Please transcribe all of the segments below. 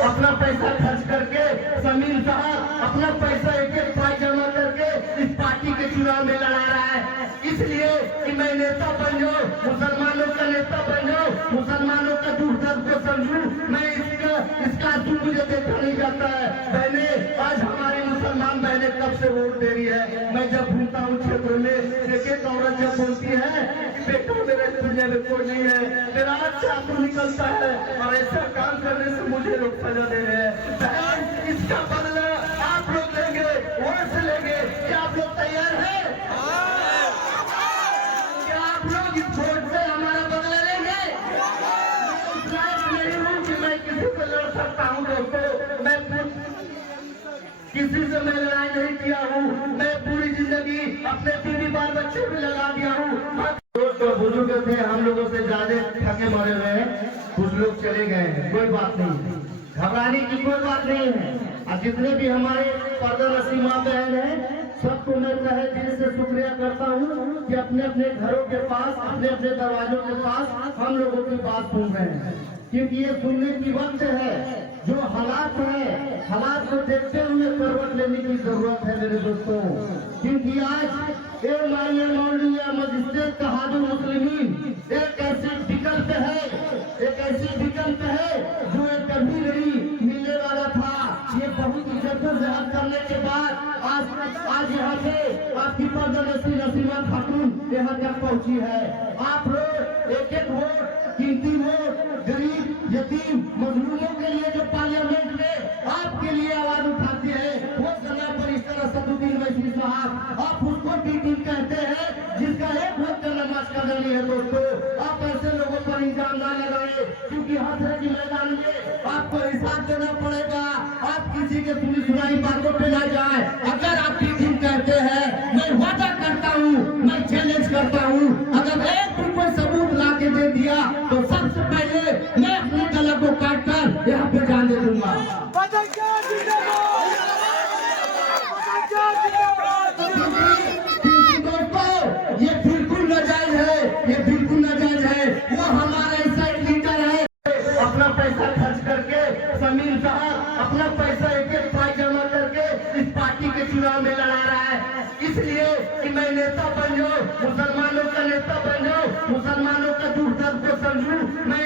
अपना पैसा खर्च करके समीर साहब अपना पैसा एक एक पाई जमा करके इस पार्टी के चुनाव में लड़ा रहा है, इसलिए कि मैं नेता बन जाऊं, मुसलमानों का नेता बन जाऊं, मुसलमानों का दुख दर्द को समझूं। मैं इसका दुख मुझे देखा नहीं जाता है। बहने, आज हमारी मुसलमान बहनें कब से वोट दे रही है। मैं जब घूमता हूँ क्षेत्रों में, एक औरत जब बोलती है कि बेटा मेरे दुनिया में कोई नहीं है, मेरा हाथ से आंसू निकलता है और ऐसा काम करने से मुझे लोग सजा दे रहे हैं। बहन, इसका बदला आप लोग लेंगे, वोट से लेंगे। क्या आप लोग तैयार हैं? क्या आप लोग इस वोट से हमारा बदला लेंगे? नहीं हूँ कि मैं किसी से लड़ सकता हूँ दोस्तों, मैं किसी से मैं लड़ाई नहीं किया हूँ। मैं पूरी जिंदगी अपने बीवी बाल बच्चे भी लगा दिया हूँ। जो बुजुर्ग थे हम लोगों से ज्यादा थके मरे हुए हैं, कुछ लोग चले गए हैं, कोई बात नहीं, घबराने की कोई बात नहीं है। और जितने भी हमारे पर्दा नसीब माँ बहन है, सबको मैं तहे दिल से शुक्रिया करता हूँ कि अपने अपने घरों के पास, अपने अपने दरवाजों के पास हम लोगों की बात सुन रहे हैं, क्योंकि ये सुनने की वक्त है। जो हालात है, हालात को देखते हुए करवट लेने की जरूरत है मेरे दोस्तों, क्योंकि आज मौलविया मजिस्ट्रेट तहादुल मुस्लिमीन एक ऐसी विकल्प है, एक ऐसी विकल्प है जो कभी नहीं मिलने वाला था। ये बहुत जद्दोजहद करने के बाद आज यहाँ से आपकी पर्दानसी नसीमा खातून यहाँ तक पहुँची है। आप लोग एक एक वोट, कीमती वोट, गरीब यतीम मजलूमों के लिए जो पार्लियामेंट में आपके लिए आवाज उठाते हैं, वो जनाब बैरिस्टर असदुद्दीन ओवैसी साहब, आप उसको टीटी कहते हैं जिसका एक वक्त का नमाज कदर नहीं है। दोस्तों, आप ऐसे लोगों पर इल्जाम ना लगाए, क्योंकि हर की मैदान में आपको हिसाब देना पड़ेगा। आप किसी के सुनी सुनाई बातों पे ना जाए। अगर आप टीटी कहते हैं, मैं वादा करता हूँ, मैं चैलेंज करता हूँ, अगर एक भी कोई सबूत ला के दे दिया तो सबसे पहले मैं अपनी गला को काट कर यहाँ पे जान दे दूंगा। ये बिल्कुल नाजायज है, ये बिल्कुल नाजायज है। वो हमारा ऐसा एक लीडर है, अपना पैसा खर्च करके समीर साहब अपना पैसा एक एक पाई जमा करके इस पार्टी के चुनाव में लड़ा रहा है, इसलिए कि मैं नेता बन जाऊं, मुसलमानों का नेता बन जाऊं, मुसलमानों का दुख दर्द को समझूं। मैं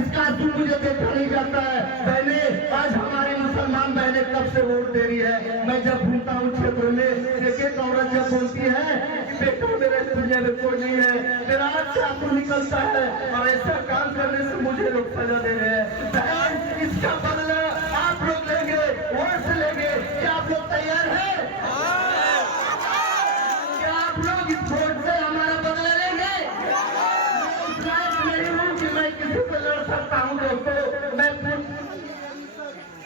इसका दुख मुझे देखा नहीं जाता है। बहने, आज हमारी मुसलमान बहनें कब से वोट दे रही है। मैं जब घूमता हूँ क्षेत्रों में, एक औरत जब बोलती है कि बेटा मेरे दुनिया में कोई नहीं है, मेरा हाथ से आंसू निकलता है और ऐसा काम करने से मुझे लोग सजा दे रहे हैं। बहन, इसका बदला आप लोग लेंगे, वोट से लेंगे। क्या आप लोग तैयार हैं? क्या आप लोग इस वोट से हमारा बदला लेंगे? नहीं हूँ कि मैं किसी से लड़ सकता हूँ दोस्तों, मैं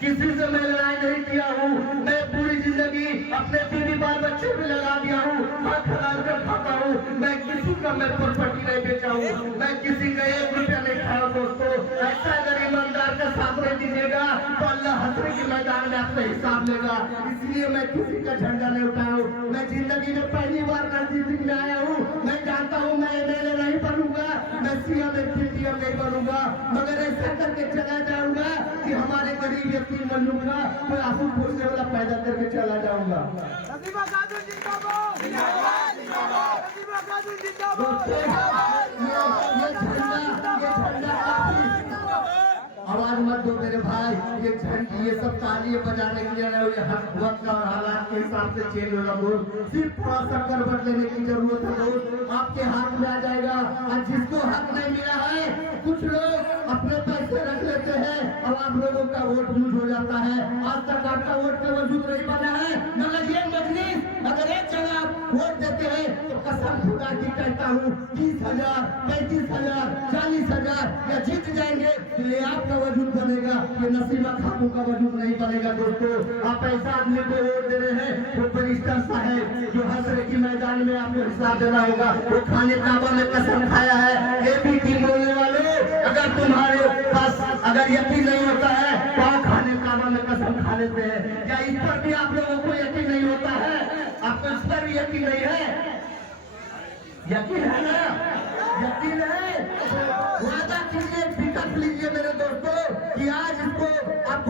किसी से मैं लड़ाई नहीं किया हूँ। मैं पूरी जिंदगी अपने बीवी बाल बच्चे भी लगा दिया हूँ, हाथ हलाल कर खाता हूँ। मैं किसी का मैं प्रॉपर्टी नहीं बेचा हूँ, मैं किसी का 1 रुपया नहीं खाया दोस्तों। ऐसा अगर ईमानदार का साथ नहीं दीजिएगा तो अल्लाह हसरे के मैदान में आपसे हिसाब लेगा। इसलिए मैं किसी का झंडा नहीं उठाया हूँ। मैं जिंदगी में पहली बार राजनीति में आया हूँ। मैं जानता हूँ मैं MLA नहीं बनूंगा, मैं CM नहीं बनूंगा, मगर ऐसा करके चला जाऊंगा कि हमारे गरीब यतीम मजलूम का कोई आंसू पोछने वाला पैदा करके चला जाऊंगा। आवाज मत दो मेरे भाई, ये झंडी ये सब तालियां बजाने के लिए वक्त और हालात के हिसाब से चेंज होगा। दोस्त, सिर्फ थोड़ा सा करवट लेने की जरूरत है दोस्त, आपके हाथ में आ जाएगा। और जिसको हक नहीं मिला है, कुछ लोग अपने पैसे रख लेते हैं और आप लोगों का वोट लूज हो जाता है। आज तक आपका वोट का वजूद नहीं बना है, मगर ये मजलिस अगर एक जगह आप वोट देते हैं तो कसम खुदा की कहता हूँ 30,000, 35,000, 40,000 या जीत जाएंगे, ये आपका वजूद बनेगा, ये नसीमा खातून का वजूद नहीं बनेगा। दोस्तों, आप ऐसा आदमी को वोट दे रहे हैं, वो बैरिस्टर साहब जो हसरे की मैदान में आपको हिसाब देना होगा। वो खाने काबा में कसम खाया है। APT बोलने वाले, अगर तुम्हारे पास अगर यकीन नहीं होता है तो आप खाने काबा में कसम खा लेते हैं। क्या इस पर भी आप लोगों को यकीन नहीं होता है? आपको इस पर भी यकीन नहीं है? यकीन है ना? यकीन है? वादा कीजिए, विकल्प लीजिए मेरे दोस्तों कि आज इसको आप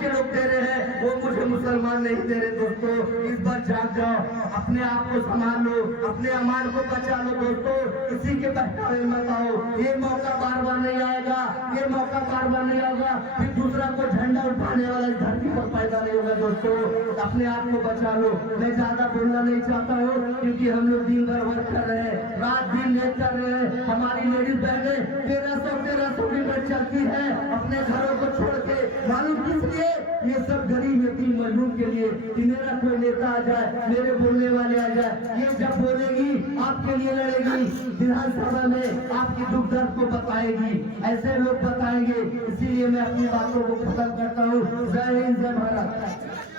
के लोग दे रहे हैं, वो मुझे मुसलमान नहीं दे रहे। दोस्तों इस बार जाग जाओ, अपने आप को संभाल लो, अपने अमान को बचा लो। दोस्तों किसी के बहकावे मत आओ, ये मौका बार बार नहीं आएगा, ये मौका बार बार नहीं आएगा, फिर दूसरा को झंडा उठाने वाला इस धरती पर पैदा नहीं होगा। दोस्तों अपने आप को बचा लो। मैं ज्यादा बोलना नहीं चाहता हूँ, क्योंकि हम लोग दिन भर वर्क कर रहे हैं, रात दिन नेट कर रहे हैं। हमारी लेडीज बहनें 1300 किलोमीटर चलती है अपने घरों को छोड़ के, मालूम किस लिए? ये सब गरीब यतीम मजलूम के लिए, कि मेरा कोई नेता आ जाए, मेरे बोलने वाले आ जाए। ये जब बोलेगी आपके लिए लड़ेगी, विधानसभा में आपकी दुख दर्द को बताएगी, ऐसे लोग बताएंगे। इसीलिए मैं अपनी बातों को खत्म करता हूँ। जय हिंद, जय भारत।